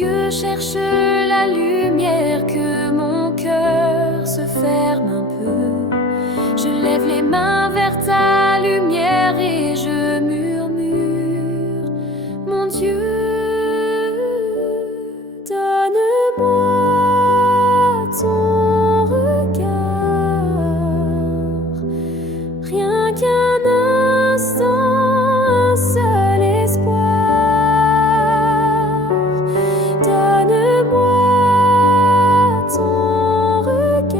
yeux cherchent la lumière, que mon cœur se ferme un peu. Je lève les mains vers ta lumière et je murmure: mon Dieu, donne-moi ton regard, rien qu'un instant, un seul espoir. Donne-moi ton regard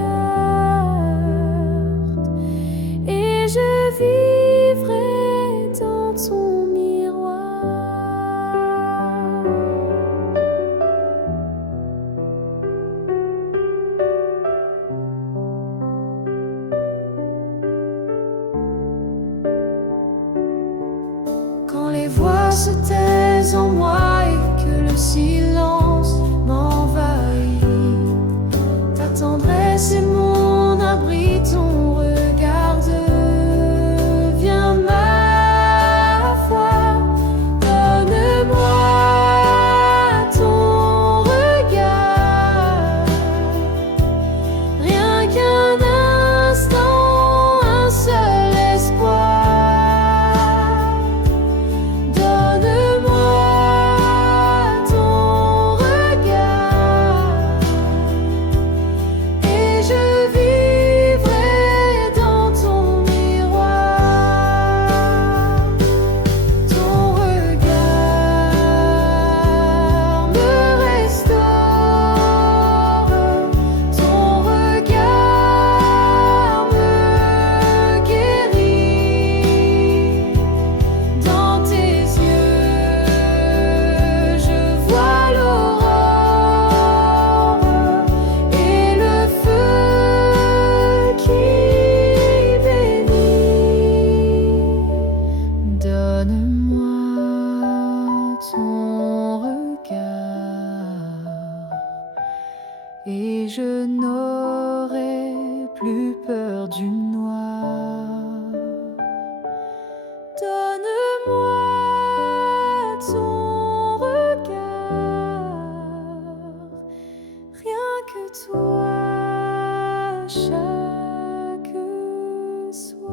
et je vivrai dans ton miroir. Quand les voix se taisent en moi et que le silence m'envahit, ta tendresse est mon abri, ton regard devient ma foi. Donne-moi ton regard, rien qu'un instant, un seul espoir. Donne-moi ton regard et je vivrai dans ton miroir. Ton regard me restaure, ton regard me guérit. Dans tes yeux, je vois l'aurore et le feu qui bénit. Donne-moi ton regard et je n'aurai plus peur du noir. Donne-moi ton regard, rien que toi, chaque soir.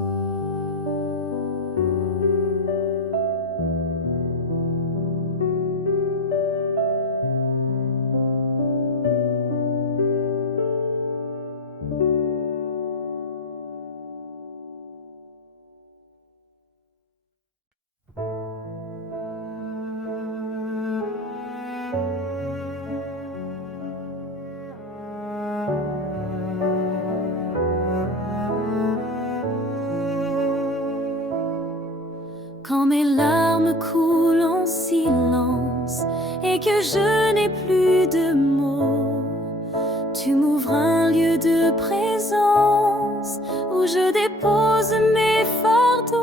Quand mes larmes coulent en silence et que je n'ai plus de mots, tu m'ouvres un lieu de présence où je dépose mes fardeaux.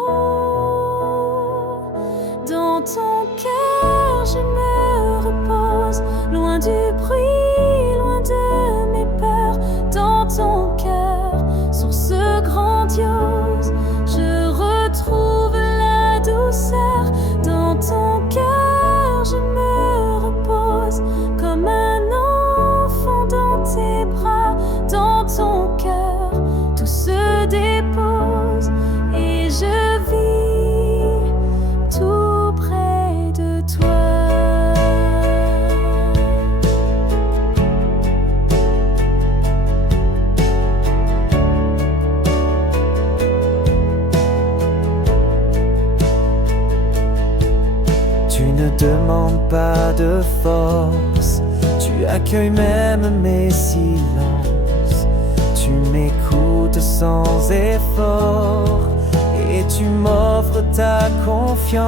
Dans ton cœur je me repose, loin du bruit, loin de mes peurs. Dans ton cœur, source grandiose, je retrouve la douceur. Dans ton cœur je me repose, comme un enfant dans tes bras. Dans ton cœur tout se dépose et je vis tout près de toi. Tu ne demandes pas de force, tu accueilles même mes silences. Tu m'écoutes sans effort et tu m'offres ta confiance.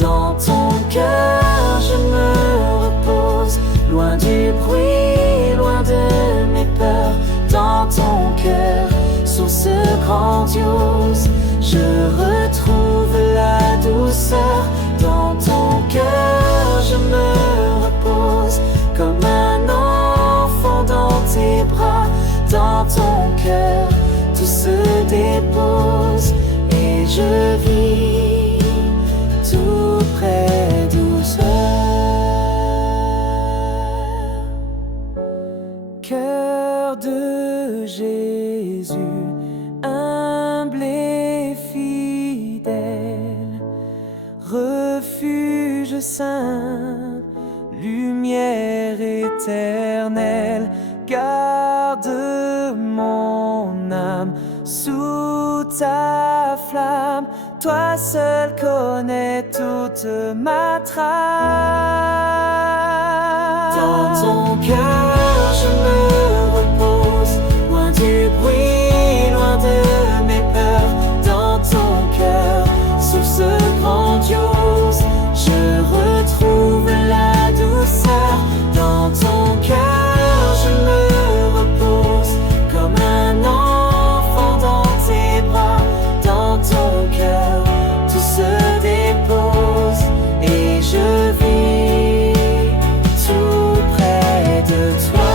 Dans ton cœur je me repose, loin du bruit, loin de mes peurs. Dans ton cœur, source grandiose, je retrouve la douceur. Dans ton cœur je me repose, comme un enfant dans tes bras. Dans ton cœur tout se dépose et je vis tout près de toi. main. Lumière éternelle, garde mon âme sous ta flamme. Toi seul connais toute ma trame. Dans ton cœur je me repose, loin du bruit, loin de mes peurs. Dans ton cœur, source grandiose, je retrouve la douceur. Dans ton cœur je me repose, comme un enfant dans tes bras. Dans ton cœur tout se dépose et je vis tout près de toi.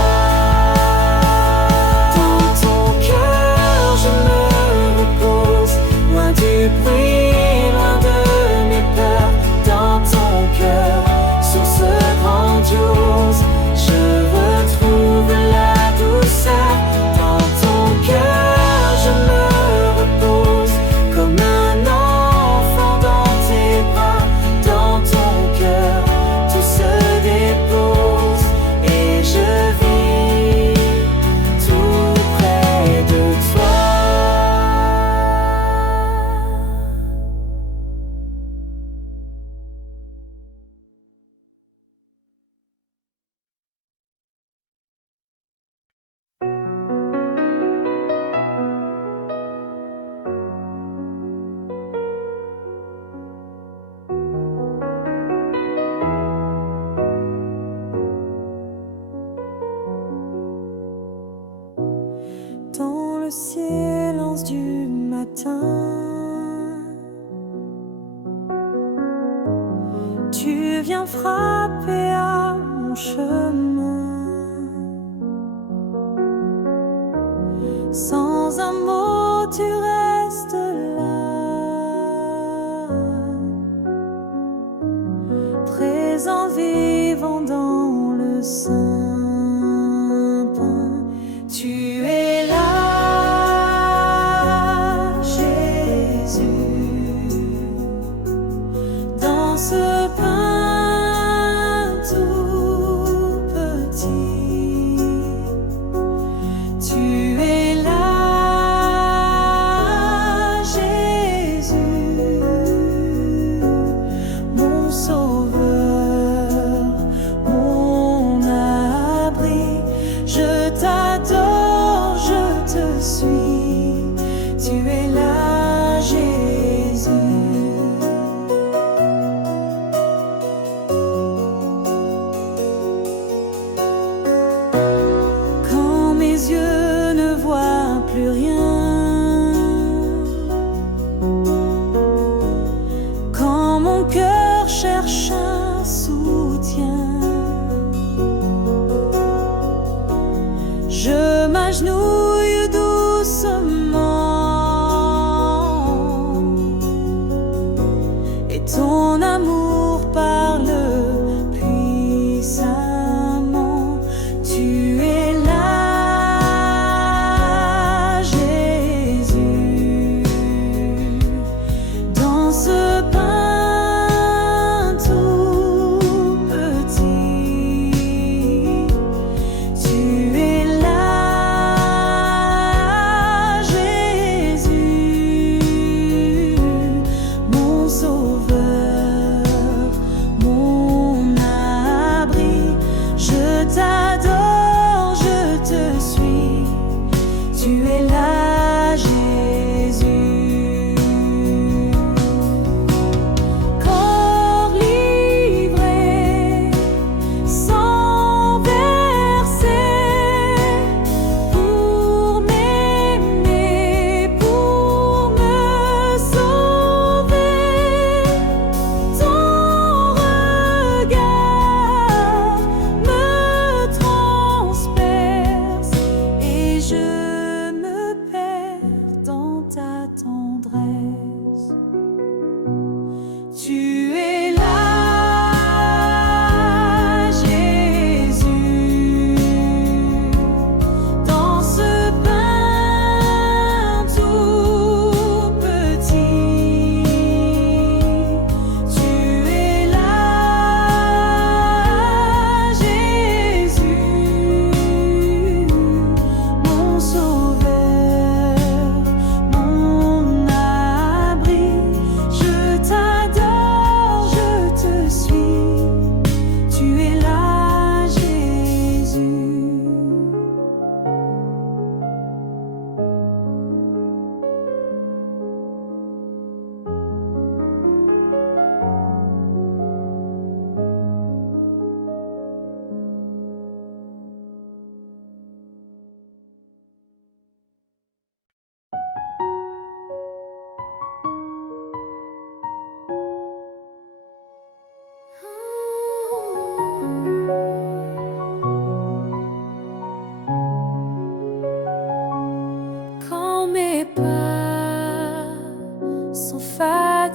Dans ton cœur je me repose, loin du bruit, loin de mes peurs. Dans ton cœur, source grandiose, je retrouve la douceur. Dans ton cœur je me repose, comme un enfant dans tes bras. Dans ton cœur tout se dépose et je vis tout près de toi. Dans le silence du matin, tu viens frapper à mon chemin. Sans un mot, tu restes là, présent, vivant dans le sein. Tu es là, Jésus, dans ce pain tout petit. Tu es là, Jésus, mon sauveur, mon abri. Je t'adore, je te suis. Tu es là, Jésus. Quand mes yeux ne voient plus rien, quand mon cœur cherche un soutien, je m'agenouille doucement et ton amour parle puissamment. Tu es là, Jésus, dans ce pain tout petit. Tu es là,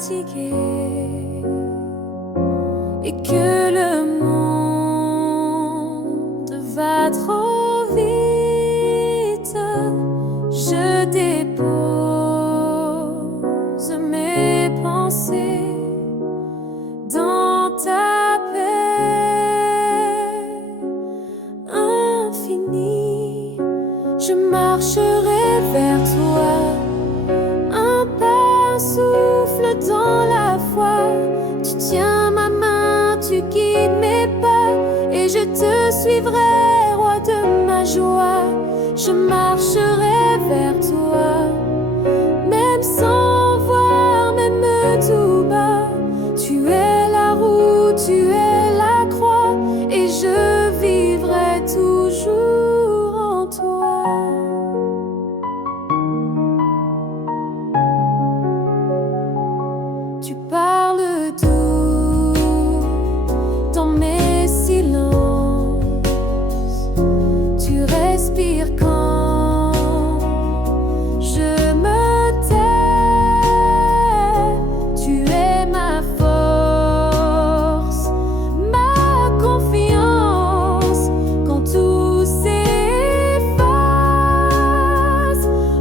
fatigué et que le monde va trop vite, je dépose mes pensées dans ta paix infinie. Je marcherai vers toi, un pas, un souffle dans la foi. Tu tiens ma main, tu guides mes pas, et je te suivrai, roi de ma joie. Je marcherai vers toi, même sans voir, même tout bas. Tu es la roue, tu es la croix, et je vivrai toujours en toi. Tu parles doux dans mes silences, tu respires quand je me tais. Tu es ma force, ma confiance, quand tout s'efface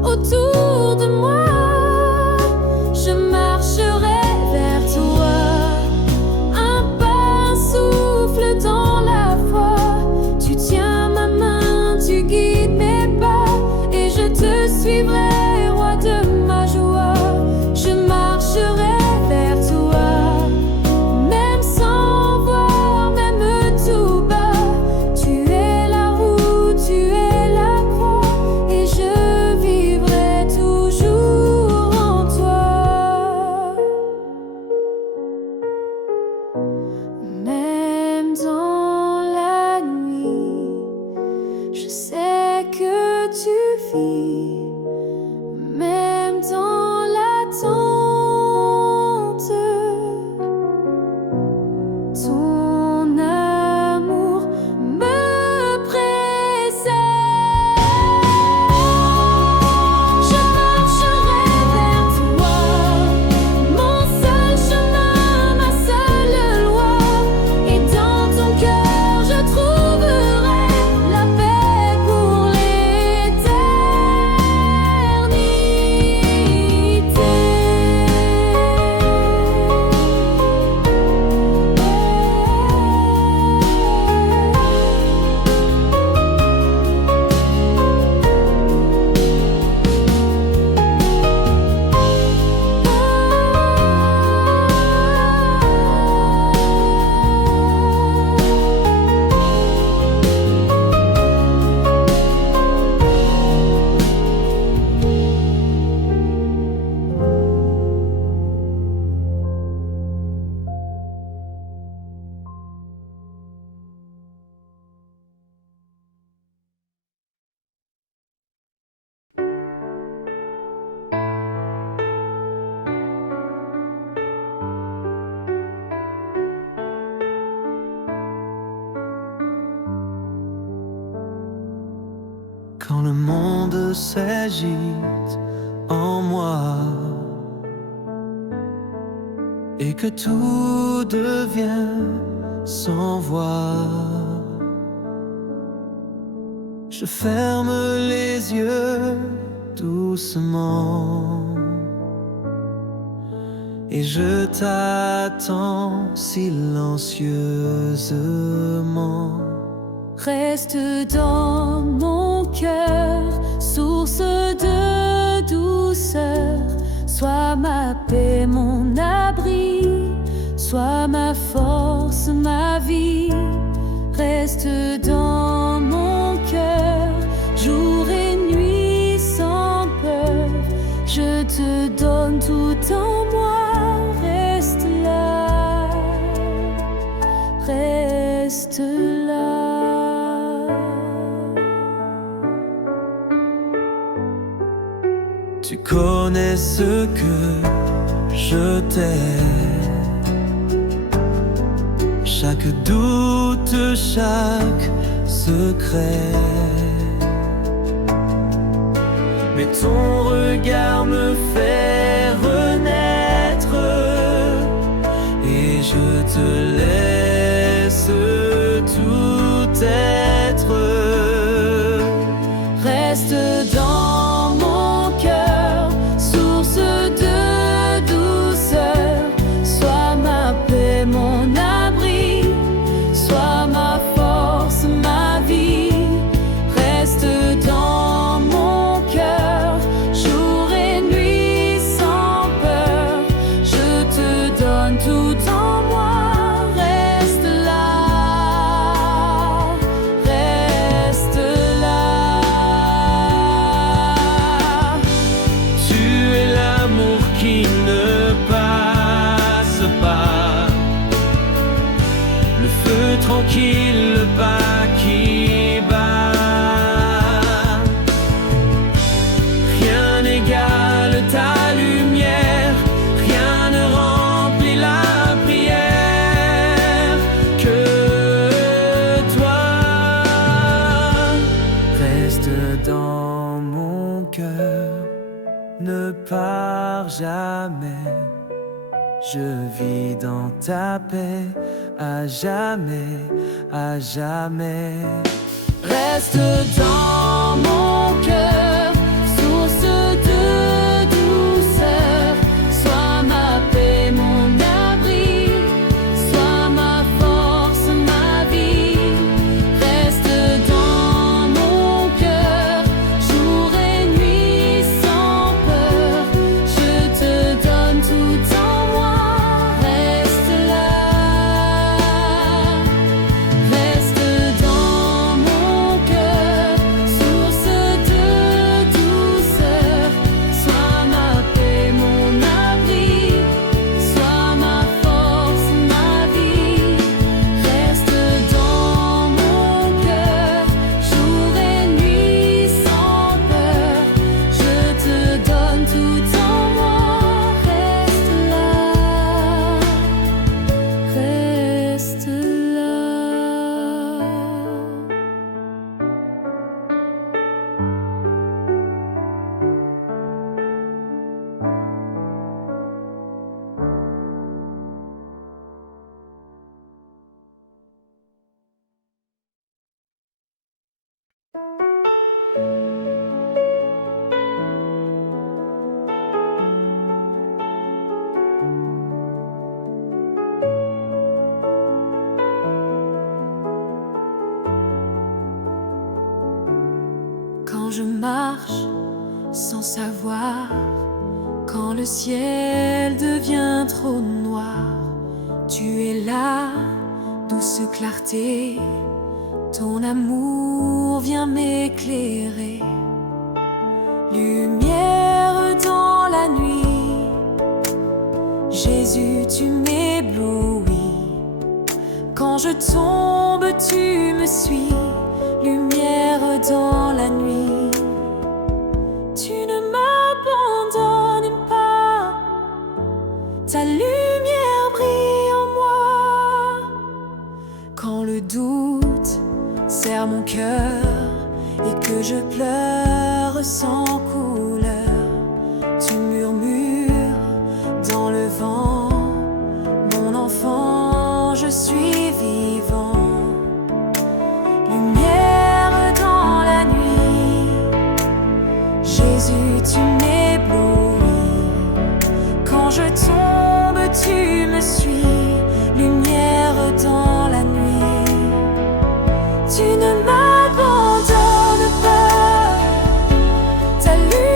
autour de moi. Je marcherai vers toi, un pas, un souffle dans la foi. Tu tiens ma main, tu guides mes pas, et je te suivrai, roi de ma joie. Je marcherai vers toi, même sans voir, même tout bas. Tu es la roue, tu es la croix, et je vivrai toujours en toi. Même dans la nuit, je sais que tu vis. Même dans l'attente, ton amour me précède. Je marcherai vers toi, mon seul chemin, ma seule loi. Et dans ton cœur je trouverai la paix pour l'éternité. Quand le monde s'agite en moi et que tout devient sans voix, je ferme les yeux doucement et je t'attends silencieusement. Reste dans mon cœur, source de douceur. Sois ma paix, mon abri, sois ma force, ma vie. Reste dans mon cœur, jour et nuit sans peur. Je te donne tout en moi, reste là, reste là. Tu connais ce que je t'aime, chaque doute, chaque secret. Mais ton regard me fait renaître. je te laisse tout être. Reste dans mon cœur, source de douceur. Sois ma paix, mon abri, sois ma force, ma vie. Reste dans mon cœur, jour et nuit sans peur. Je te donne tout en moi. Reste là, reste là. Tu es l'amour qui ne passe pas, le feu tranquille, le pas qui bat. Rien n'égale ta lumière, rien ne remplit la prière que toi. Reste dans mon cœur, ne pars jamais. Je vis dans ta paix, à jamais, à jamais. Reste dans mon cœur, source de douceur. Sois ma paix, mon abri, sois ma force, ma vie. Reste dans mon cœur, jour et nuit sans peur. Je te donne tout en moi. Reste là, reste dans mon cœur, source de douceur. Sois ma paix, mon abri, sois ma force, ma vie. Reste dans mon cœur, jour et nuit sans peur. Je te donne tout en moi. Reste là, reste là. Quand je marche sans savoir, quand le ciel devient trop noir, tu es là, douce clarté, ton amour vient m'éclairer. Lumière dans la nuit, Jésus, tu m'éblouis. Quand je tombe, tu me suis. Lumière dans la nuit, tu ne m'abandonnes pas. Ta lumière brille en moi. Quand le doute serre mon cœur et que je pleure sans couleur, tu murmures dans le vent, mon enfant, je suis vivant. Lumière dans la nuit, Jésus, tu m'éblouis. Quand je tombe, tu me suis. Lumière dans la nuit, tu ne m'abandonnes pas. Ta lumière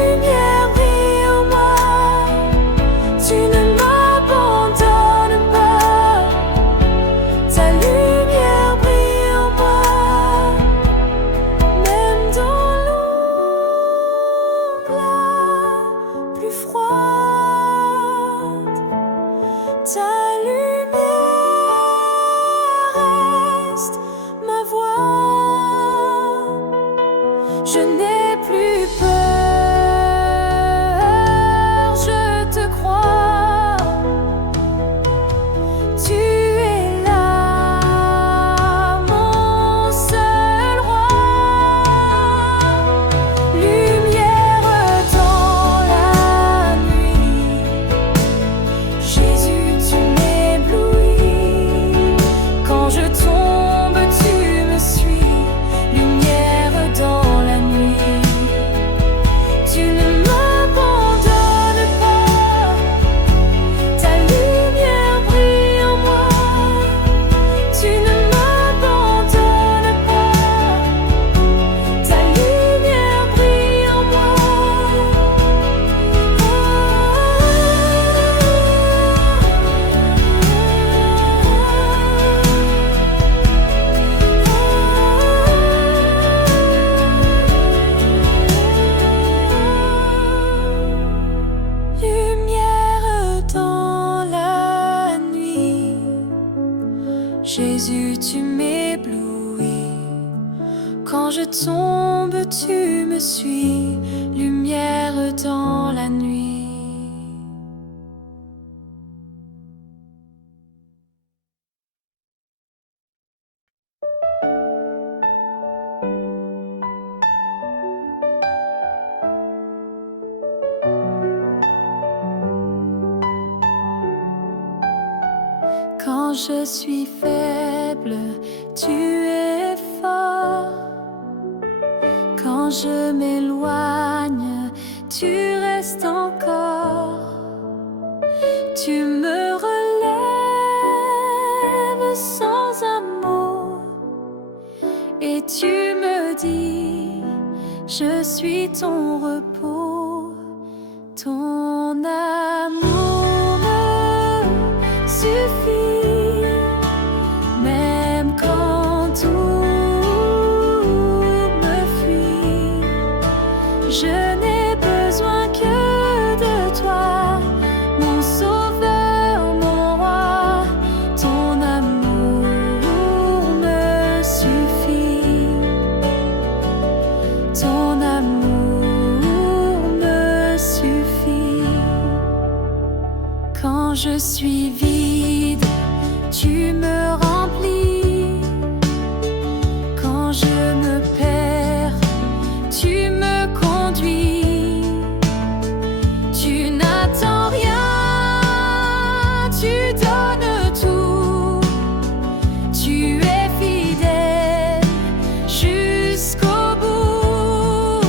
tu m'éblouis. Quand je tombe, tu me suis, lumière dans la nuit. Quand je suis faible, tu es fort. Quand je m'éloigne, tu restes encore. Tu me relèves sans un mot, et tu me dis, je suis ton repos. Ton amour me suffit, même quand tout me fuit. Je n'ai besoin que de toi, mon sauveur, mon roi. Ton amour me suffit. Ton amour me suffit. Quand je suis vide, tu me remplis. Quand je me perds, tu me conduis. Tu n'attends rien, tu donnes tout. Tu es fidèle jusqu'au bout.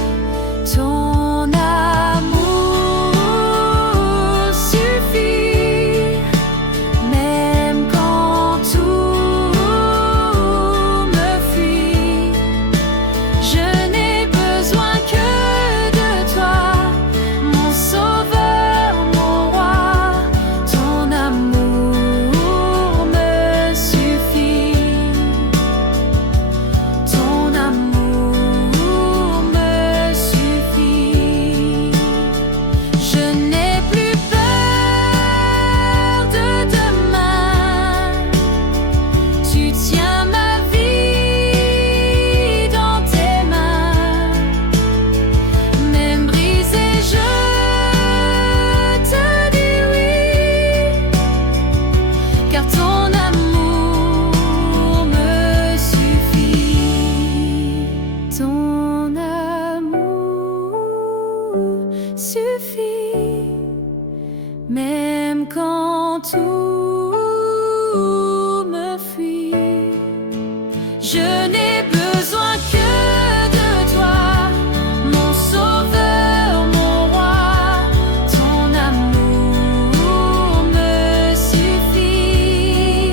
Ton amour suffit, même quand tout me fuit. Je n'ai besoin que de toi, mon sauveur, mon roi. Ton amour me suffit. Ton amour me suffit. Je n'ai plus peur de demain. Tu tiens ma vie dans tes mains. Même brisé, je te dis oui, car ton amour me suffit. Ton amour suffit, même quand tout me fuit. Je n'ai besoin que de toi, mon sauveur, mon roi. Ton amour me suffit.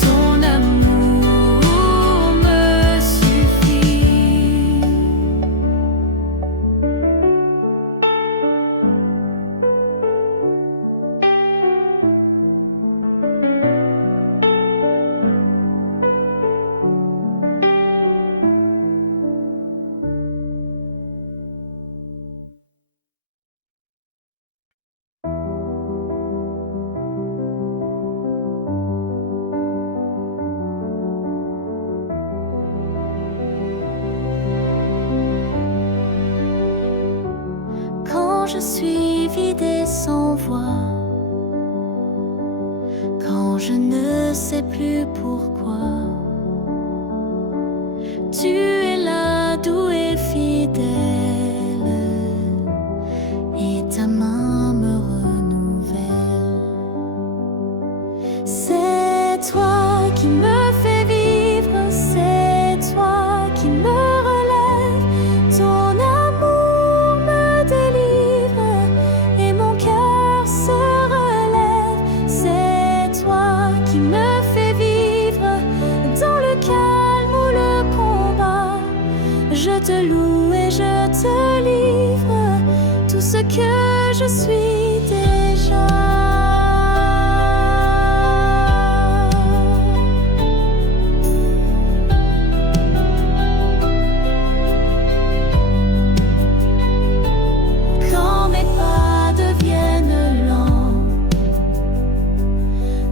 Ton amour me suffit. Quand je suis vide et sans voix, quand je ne sais plus pourquoi, tu es là, doux et fidèle, et ta main me renouvelle. C'est toi qui me fais vivre, c'est toi qui me relève. Ton amour me délivre et mon cœur se relève. C'est toi qui me fais vivre dans le calme ou le combat. Je te loue et je te livre tout ce que je suis déjà. Quand mes pas deviennent lents,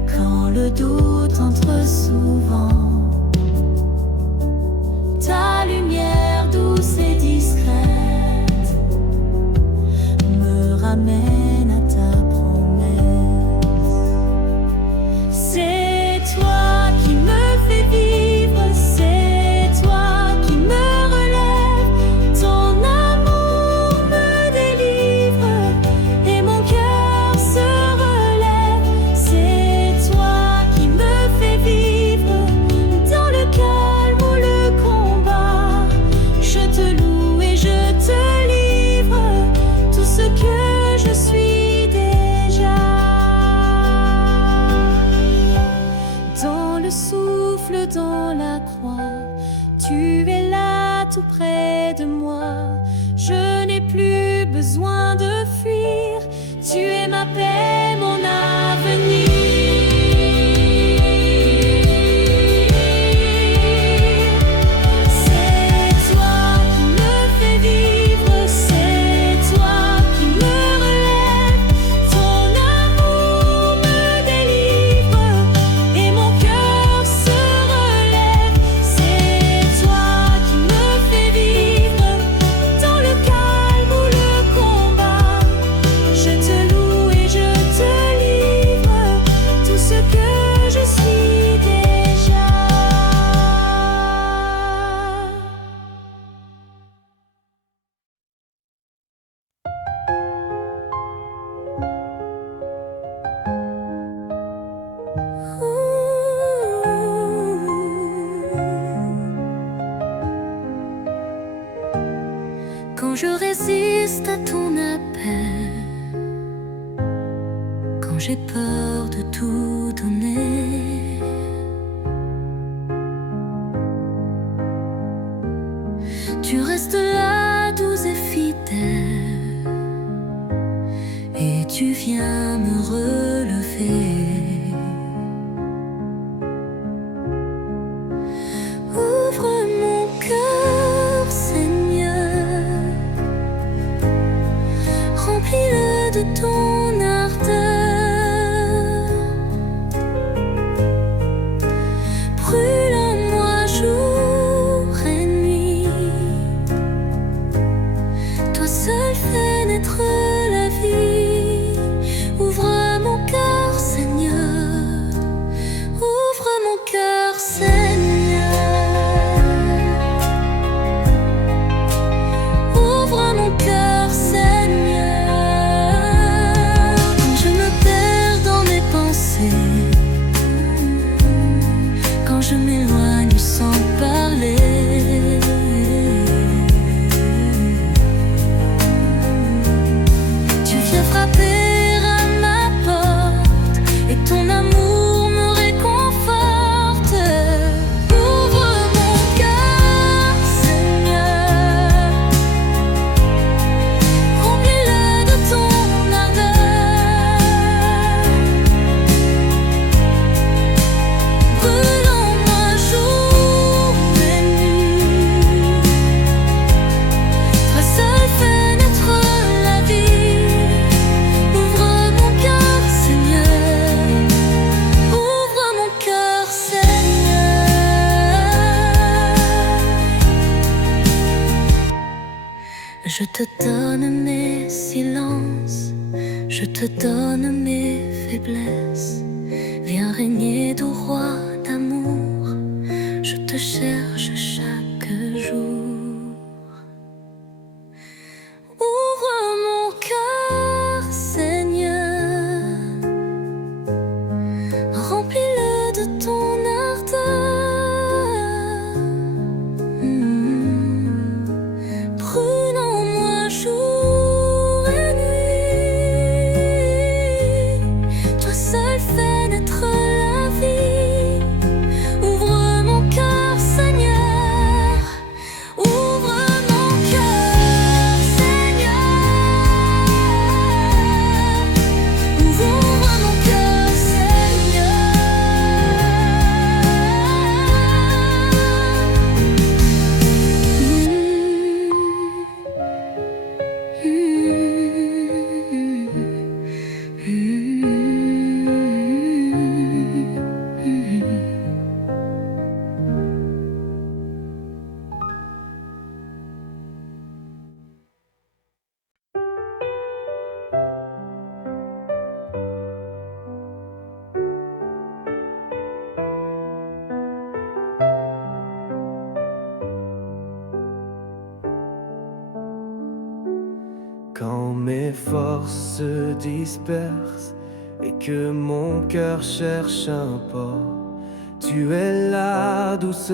quand le doute entre sous dans la croix. Tu es là tout près de moi. Je n'ai plus besoin de fuir. Tu es ma paix, mon avenir. Quand je résiste à ton appel, quand j'ai peur de tout donner, tu restes là, doux et fidèle, et tu viens me relever. Ouvre mon cœur, Seigneur, remplis-le de ton ardeur. Brûle en moi jour et nuit. Toi seul fais naître la vie. Ouvre mon cœur, Seigneur. Ouvre mon cœur, Seigneur. Ouvre mon cœur, Seigneur. Quand je me perds dans mes pensées, quand je m'éloigne sans parler, tu viens frapper à ma porte et ton amour me réconforte. Ouvre mon cœur, Seigneur, remplis-le de ton ardeur. Brûle en moi jour et nuit. Toi seul fais naître la vie. Ouvre mon cœur, Seigneur. Ouvre mon cœur, Seigneur. Je te donne mes silences, je te donne mes faiblesses. Viens régner, doux roi d'amour, je te cherche chaque jour. Ouvre mon cœur, Seigneur, remplis-le de ton ardeur. Brûle en moi jour et nuit. Toi seul fais naître la vie. Ouvre mon cœur, Seigneur. Ouvre mon cœur, Seigneur. Ouvre mon cœur, Quand mes forces se dispersent et que mon cœur cherche un port, tu es là, douce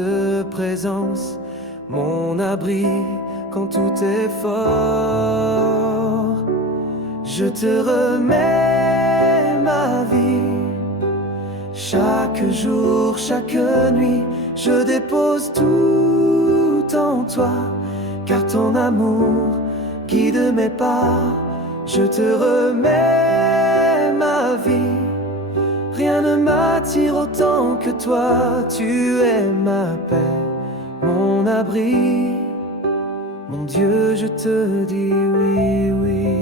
présence, mon abri quand tout est fort. Je te remets ma vie, chaque jour, chaque nuit, je dépose tout en toi, car ton amour guide mes pas. Je te remets ma vie, rien ne m'attire autant que toi. Tu es ma paix, mon abri. Mon Dieu, je te dis oui, oui.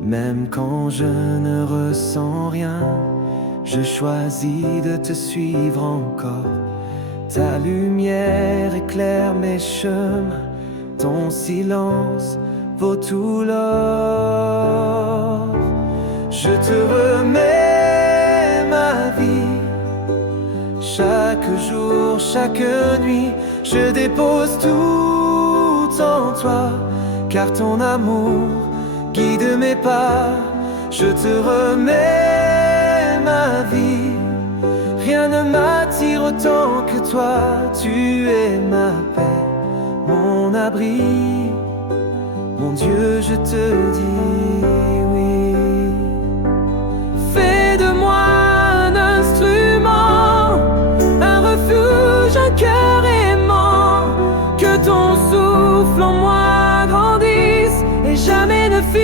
Même quand je ne ressens rien, je choisis de te suivre encore. Ta lumière éclaire mes chemins, ton silence vaut tout l'or. Je te remets ma vie, chaque jour, chaque nuit, je dépose tout en toi, car ton amour guide mes pas. Je te remets ma vie, rien ne m'attire autant que toi. Tu es ma paix, mon abri. Mon Dieu, je te dis oui. Fais de moi un instrument, un refuge, un cœur aimant. Que ton souffle en moi grandisse et jamais ne finisse.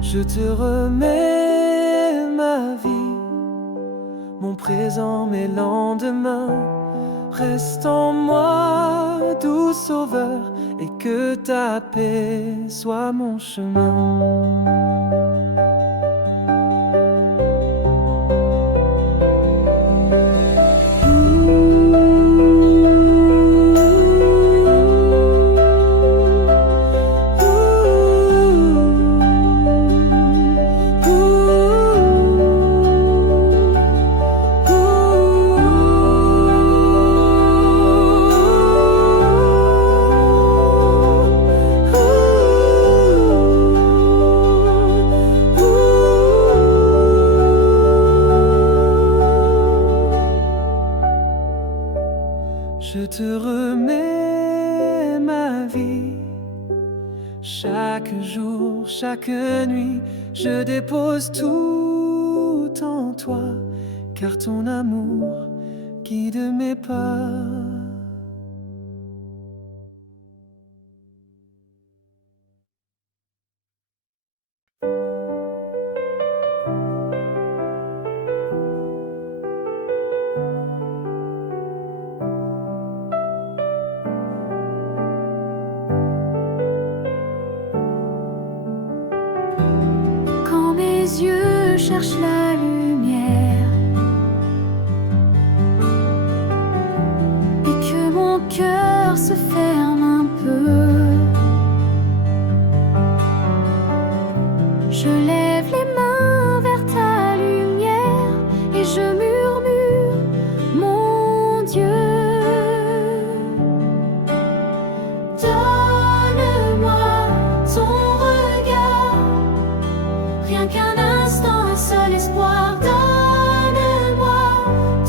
Je te remets ma vie, mon présent, mes lendemains. Reste en moi, doux sauveur, et que ta paix soit mon chemin. Je te remets ma vie, chaque jour, chaque nuit, je dépose tout en toi, car ton amour guide mes pas. Mes yeux cherchent la lumière et que mon cœur se ferme un peu. Je lève les mains vers ta lumière et je murmure, mon Dieu, donne-moi ton regard, rien qu'un instant, un seul espoir. Donne-moi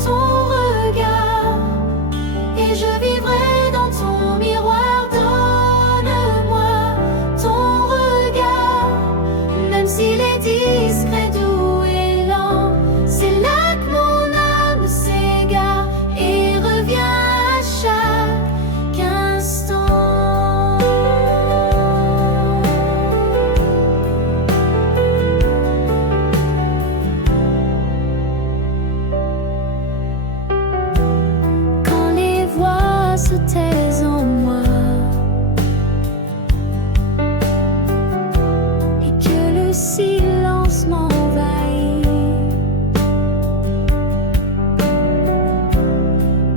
ton regard et je vivrai dans ton miroir. Donne-moi ton regard, même s'il est discret, doux et lent. C'est là que mon âme s'égare et revient à chaque instant. Quand les voix se taisent en moi et que le silence m'envahit,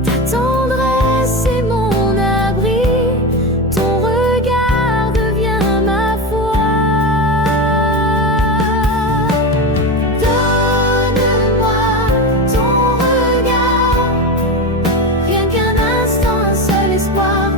ta tendresse est mon abri, ton regard devient ma foi. Donne-moi ton regard, rien qu'un instant, un seul espoir.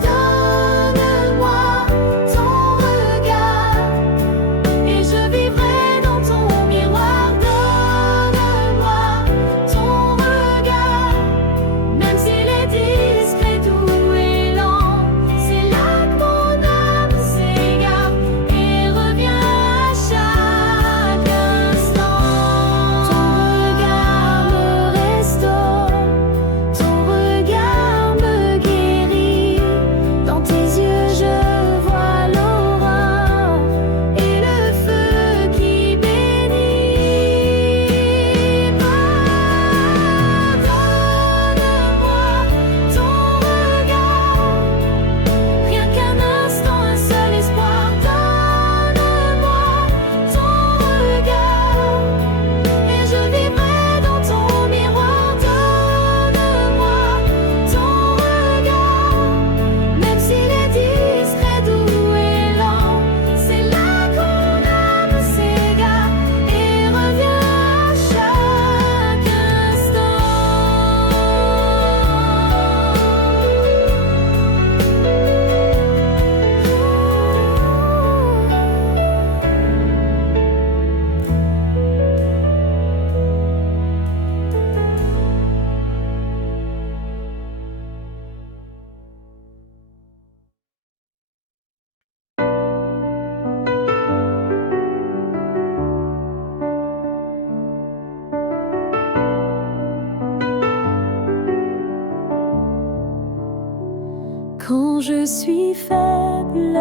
Quand je suis faible,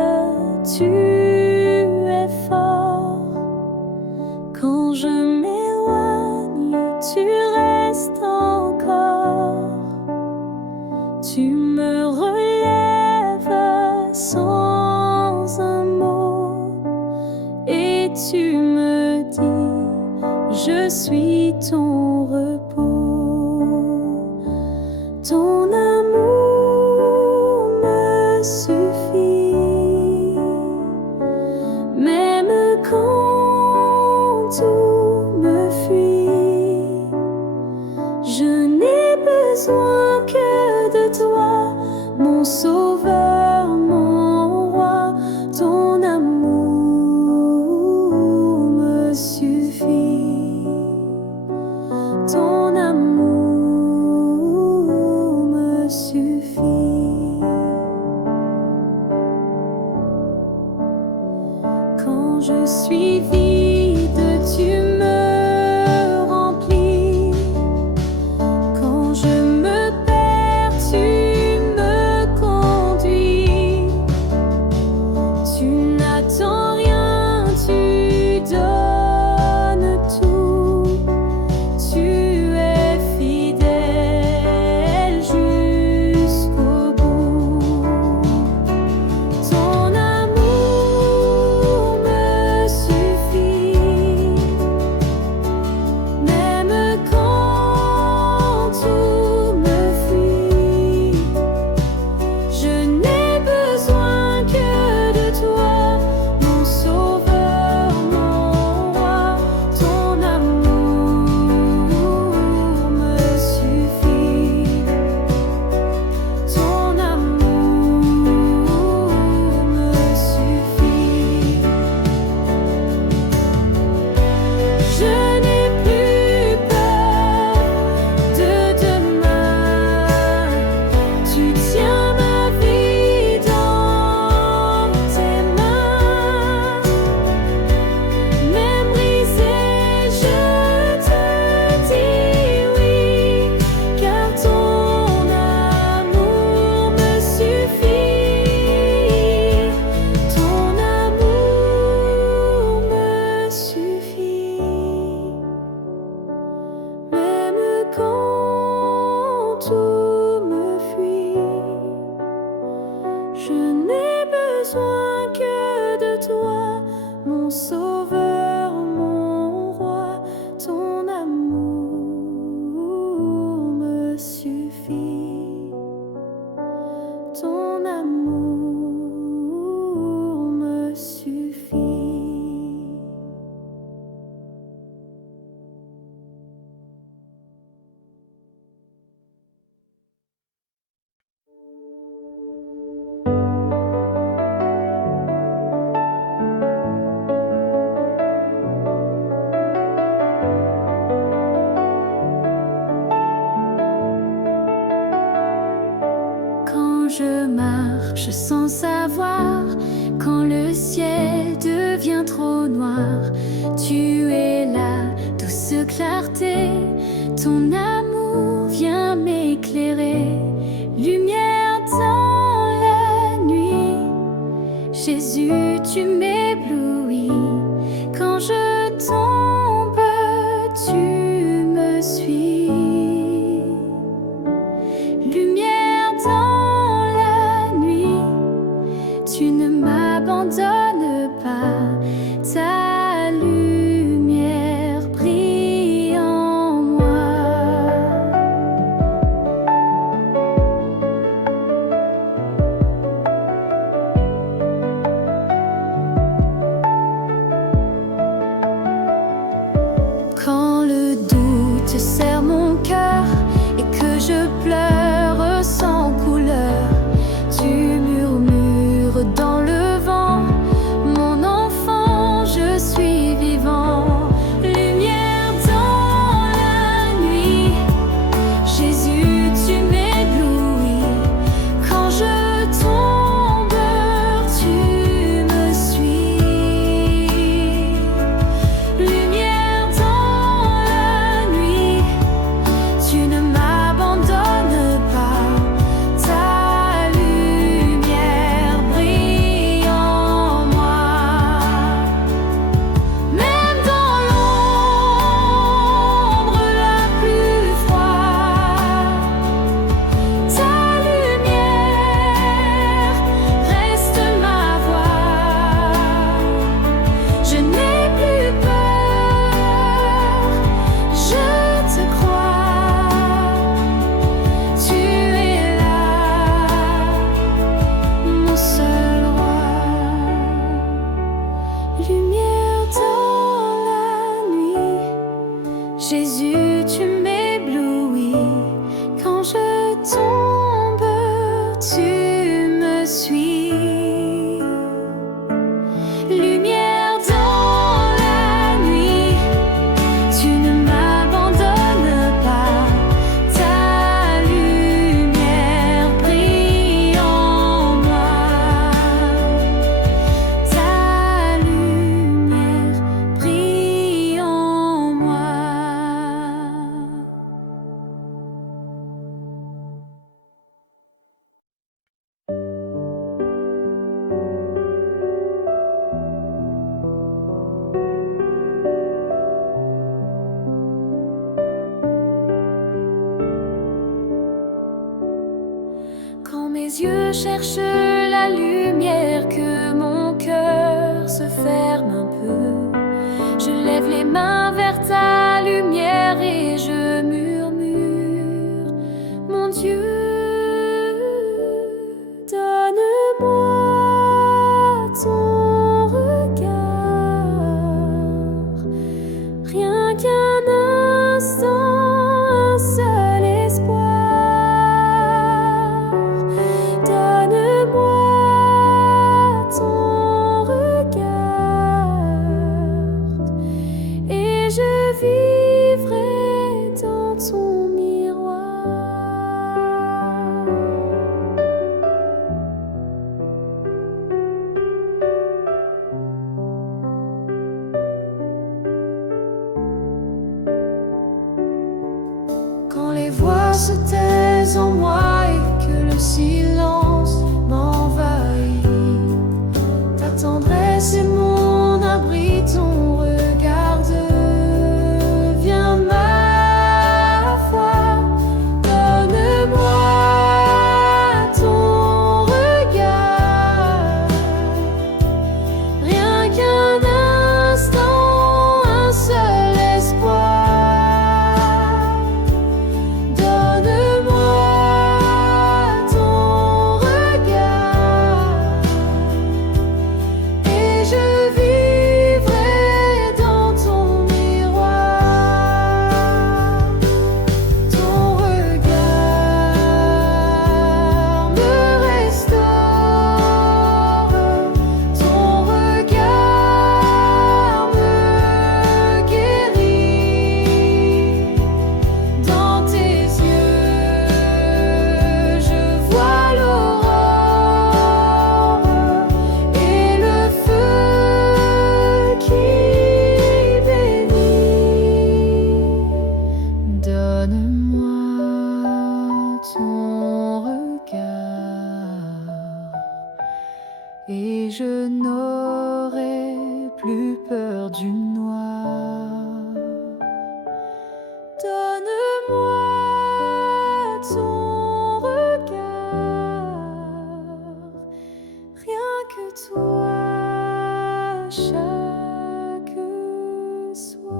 tu es fort. Quand je m'éloigne, tu restes encore. Tu me relèves sans un mot et tu me dis, je suis ton repos. Ton amour me suffit, même quand tout me fuit. Je n'ai besoin que de toi, mon sauveur, mon roi. Ton amour me suffit. Ton amour me suffit. Quand je suis vide, tu me remplis. Quand je me perds, tu me conduis. Tu n'attends rien, tu donnes tout. Tu es fidèle jusqu'au bout. Ton amour me suffit, même quand tout me fuit. Je n'ai besoin que de toi, mon sauveur, mon roi. Ton amour me suffit. Ton amour me suffit. Je n'ai plus peur de demain. Tu tiens ma vie dans tes mains. Même brisé, je te dis oui, car ton amour me suffit. Ton amour me suffit. Même quand tout me fuit, je n'ai besoin que de toi, mon sauveur, mon roi. Ton amour me suffit. Ton amour me suffit. Quand je marche sans savoir, quand le ciel devient trop noir, tu es là, douce clarté. Ton amour vient m'éclairer, lumière dans la nuit. Jésus, tu m'éblouis. Quand je tombe, tu me suis. Lumière dans la nuit, tu ne m'abandonnes pas. Ta lumière brille en moi. tes yeux cherchent la lumière, que mon cœur se ferme un peu. Je lève les mains vers ta lumière et je murmure, mon Dieu, donne-moi ton regard, rien qu'un instant, un seul espoir. Donne-moi ton regard et je vivrai dans ton miroir. Quand les voix se taisent en moi et que le silence m'envahit, ta tendresse est mon abri, ton regard devient ma foi. Donne-moi ton regard, rien qu'un instant, un seul espoir. Donne-moi ton regard et je vivrai dans ton miroir. Ton regard me restaure, ton regard me guérit. Dans tes yeux, je vois l'aurore et le feu qui bénit. Donne-moi ton regard et je n'aurai plus peur du noir. Donne-moi ton regard, rien que toi, chaque soir.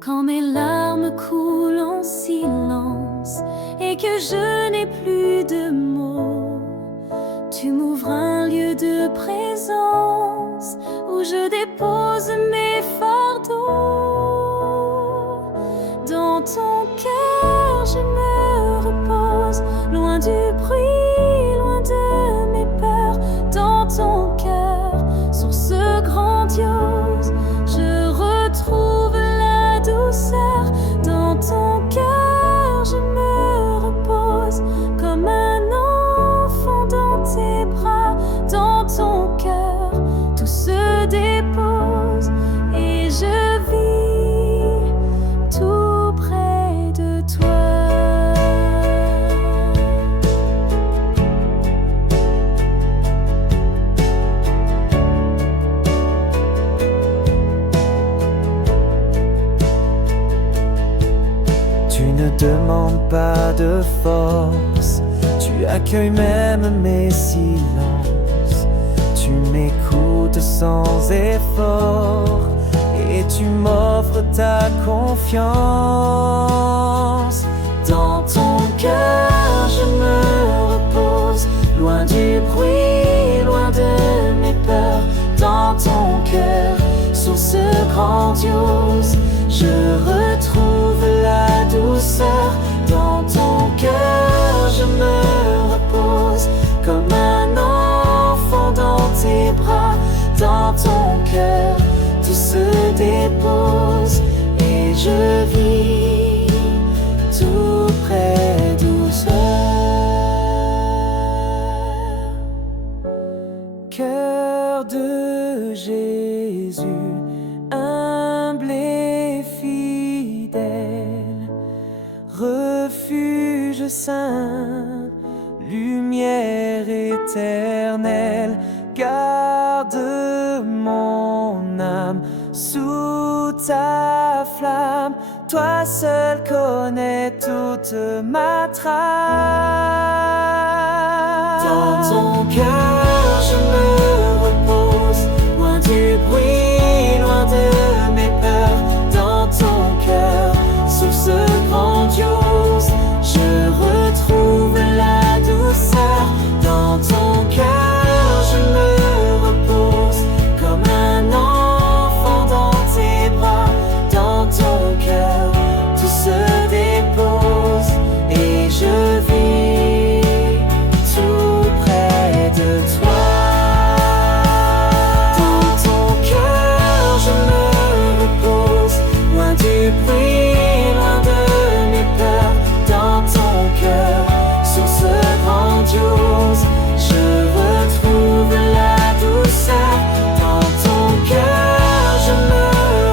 Quand mes larmes coulent en silence et que je n'ai plus de mots, tu m'ouvres un lieu de présence où je dépose mes fardeaux. Dans ton cœur je me repose, loin du bruit, loin de mes peurs. Dans ton cœur, source grandiose, je retrouve la douceur. Dans ton cœur je me repose, comme un enfant dans tes bras. Dans ton cœur tout se dépose et je vis tout près de toi. Tu ne demandes pas de force, tu accueilles même mes silences. Tu m'écoutes sans effort et tu m'offres ta confiance. Dans ton cœur je me repose, loin du bruit, loin de mes peurs. Dans ton cœur, source grandiose, je retrouve la douceur. Dans ton cœur je me repose, comme un enfant dans tes bras. Dans ton cœur tout se dépose et je vis tout près doucement. saint, lumière éternelle, garde mon âme sous ta flamme. Toi seul connais toute ma trame. Dans ton cœur je me repose, loin du bruit, loin de mes peurs. Dans ton cœur, source grandiose, je retrouve la douceur. Dans ton cœur je me repose, comme un enfant dans tes bras. Dans ton cœur tout se dépose, et je vis tout près de toi. Dans ton cœur je me repose, loin du bruit, loin de mes peurs. Dans ton cœur, source grandiose, je retrouve la douceur. Dans ton cœur je me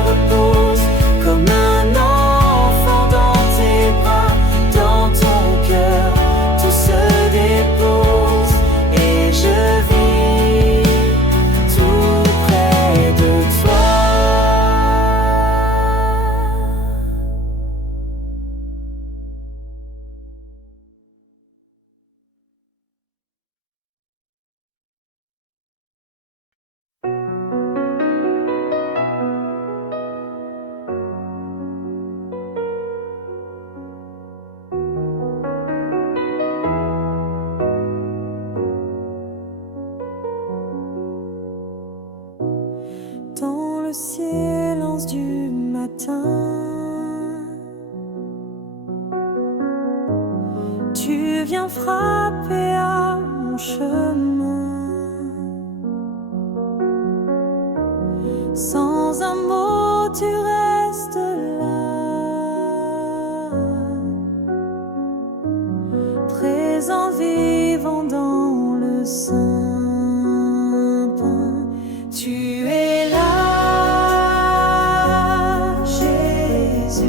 repose, comme un enfant dans tes bras. Dans ton cœur tout se dépose, et je vis tout près de toi. Dans le silence du matin, tu viens frapper à mon chemin. Sans un mot, tu restes là, présent, vivant dans le sein. Tu es là, Jésus,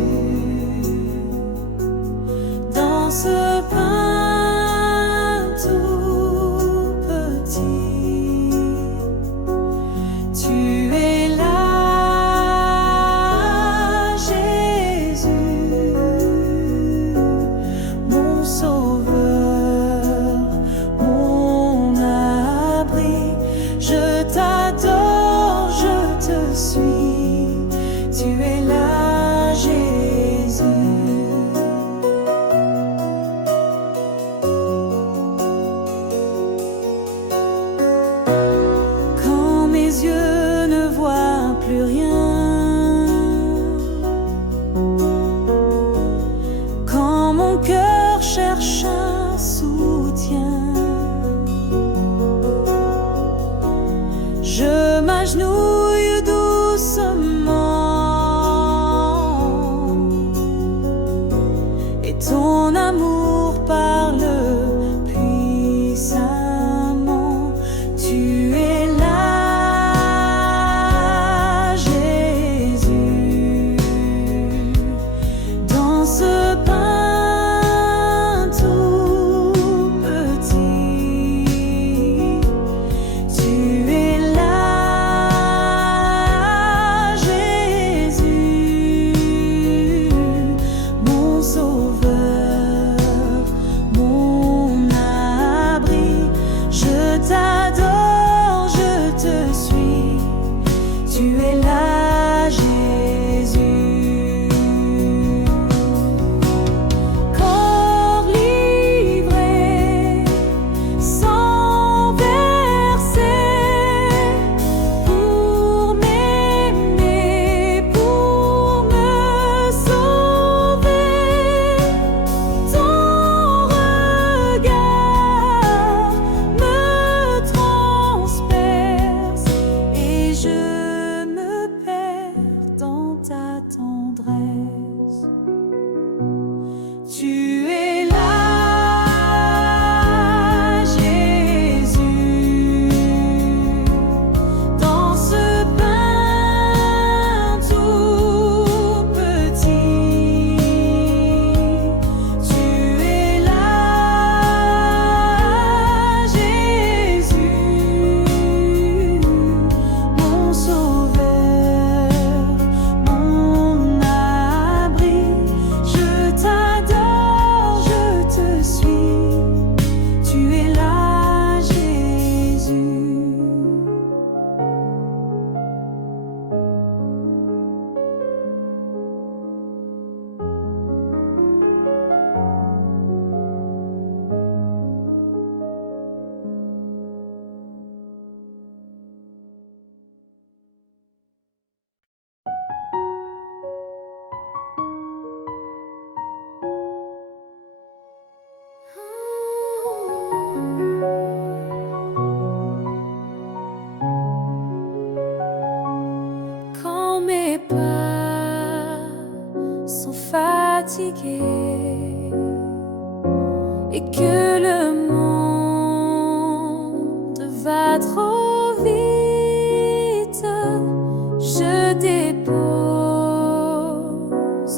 dans ce pain tout petit. Tu es là, Jésus, mon sauveur, mon abri. Je t'adore, je te suis. Tu es là, Jésus. Quand mes yeux ne voient plus rien, quand mon cœur cherche un soutien, je m'agenouille doucement, et ton amour parle puissamment. Tu es là, Jésus, dans ce pain tout petit. Tu es là, Jésus, mon sauveur, mon abri. Je t'adore, je te suis. Tu es là, Jésus. Corps livré, sans verser, pour m'aimer, pour me sauver. Ton regard me transperce, et je me perds dans ta tendresse. Tu es là, Jésus, dans ce pain tout petit. Tu es là, fatigué et que le monde va trop vite, je dépose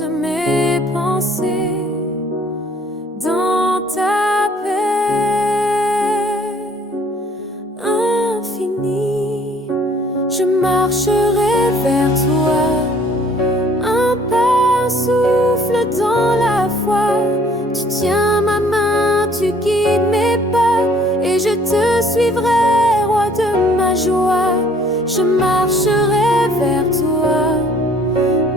mes pensées dans ta paix infinie. Je marcherai vers toi, un pas, un souffle dans la foi. Tu tiens ma main, tu guides mes pas, et je te suivrai, roi de ma joie. Je marcherai vers toi,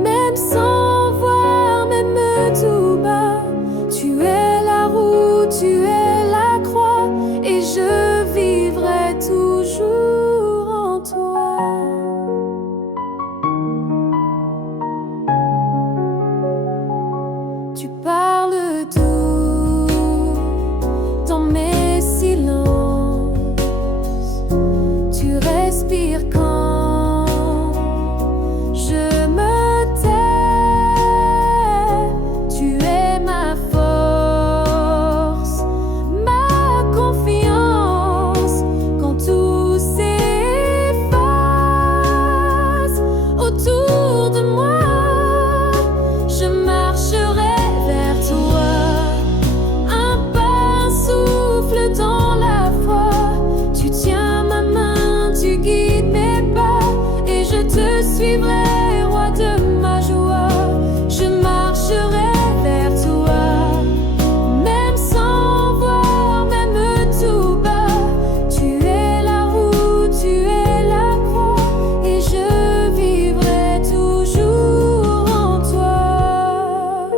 même sans voir, même tout bas. Tu es la roue, tu es la croix, et je vivrai toujours en toi. Tu parles doux dans mes silences, tu respires quand je me tais. Tu es ma force, ma confiance, quand tout s'efface autour de moi. Je marcherai vers toi, un pas, un souffle dans la foi. Tu tiens ma main, tu guides mes pas, et je te suivrai, roi de ma joie. Je marcherai vers toi, même sans voir, même tout bas. Tu es la roue, tu es la croix, et je vivrai toujours en toi.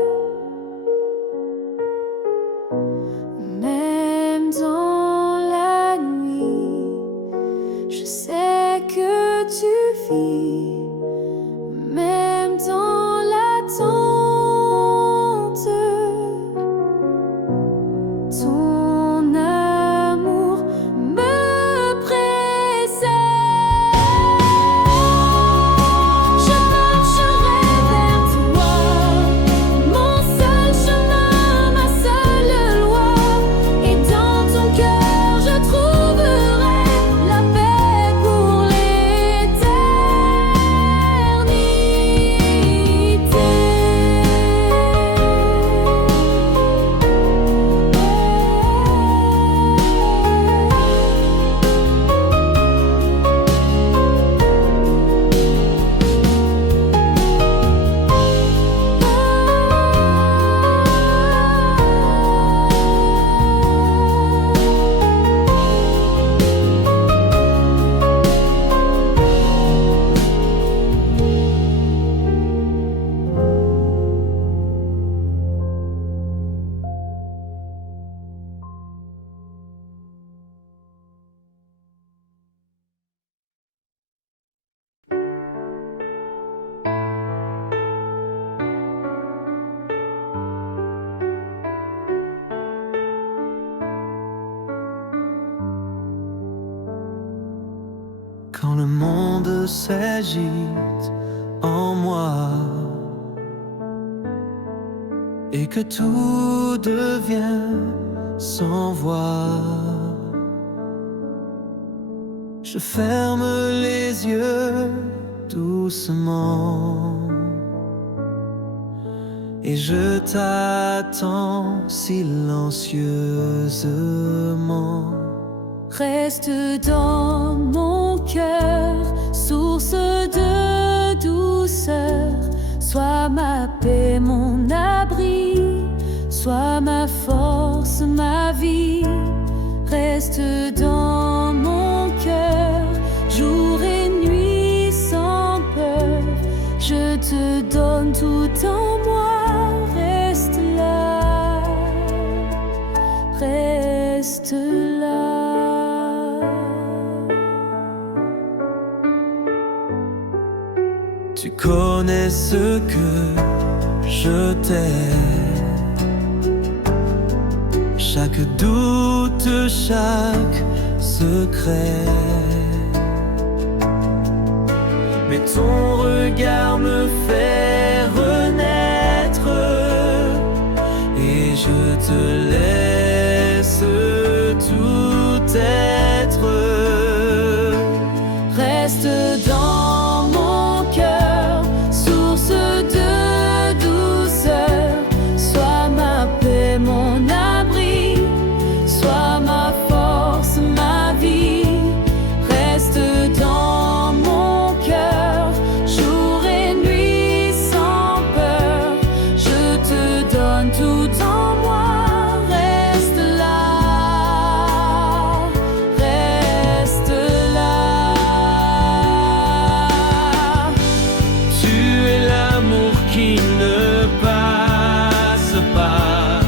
Même dans la nuit, je sais que tu vis. Même dans l'attente, ton amour me précède. Je marcherai vers toi, mon seul chemin, ma seule loi. Et dans ton cœur je trouverai la paix pour l'éternité. Quand le monde s'agite en moi et que tout devient sans voix, je ferme les yeux doucement et je t'attends silencieusement. Reste dans mon cœur, source de douceur. Sois ma paix, mon abri, sois ma force, ma vie. Reste dans mon cœur, jour et nuit sans peur. Je te donne tout en moi, reste là, reste là. Tu connais ce que je t'aime, chaque doute, chaque secret. Mais ton regard me fait renaître je te laisse tout être. Reste dans mon cœur, source de douceur. Sois ma paix, mon abri, sois ma force, ma vie. Reste dans mon cœur, jour et nuit sans peur. Je te donne tout en moi. Reste là, reste là. Tu es l'amour qui ne passe pas,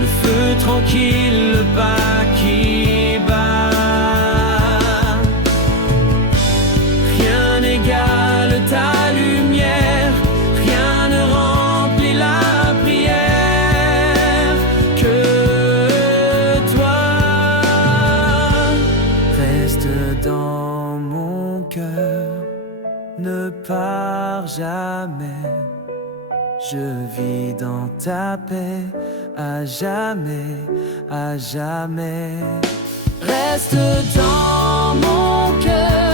le feu tranquille, le pas qui bat. Rien n'égale ta lumière, rien ne remplit la prière que toi. Reste dans mon cœur, ne pars jamais. Je vis dans ta paix à jamais, à jamais. Reste dans mon cœur.